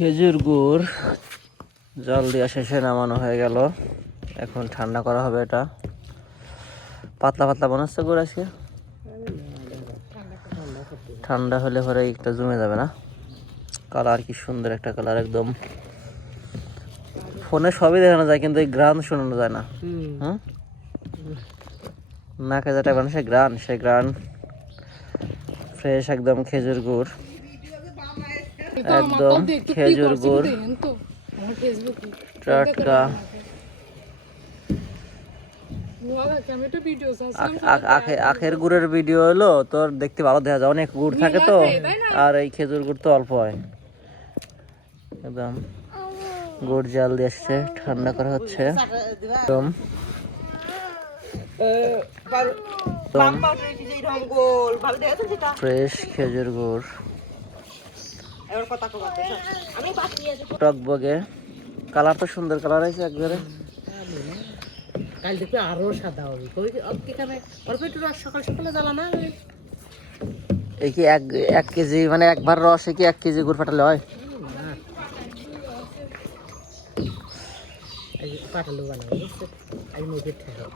খেজুর গুড় জল দেওয়া শেষে নামানো হয়ে গেল। এখন ঠান্ডা করা হবে। এটা পাতলা পাতলা বানাচ্ছে গুড় আজকে। ঠান্ডা হলে পরে একটা জমে যাবে না? কালার কি সুন্দর একটা কালার, একদম ফোনে সবই দেখানো যায় কিন্তু এই গ্রান শোনানো যায় না। হুম, নাকে যেটা বানায় সে গ্রান, ফ্রেশ একদম খেজুর গুড়, একদম খেজুর গুড় টাটকা। আখের গুড়ের ভিডিও হলো তোর দেখতে ভালো দেখা যায়, অনেক গুড় থাকে তো, আর এই খেজুর গুড় তো অল্প হয়। একদম গুড় জাল দিয়ে আসছে, ঠান্ডা করা হচ্ছে। একদম ফ্রেশ খেজুর গুড়, টকবগে কালার তো সুন্দর কালার আছে একবারে। কাল দেখবে আরো সাদা হবে। অল্প একটু রস সকাল সকালে জ্বালা না। এই কি এক কেজি মানে একবার রসে কি 1 কেজি গুড় ফাটালে হয়? পাঠালো বানাবো, আজ মুখে ঠেকাও।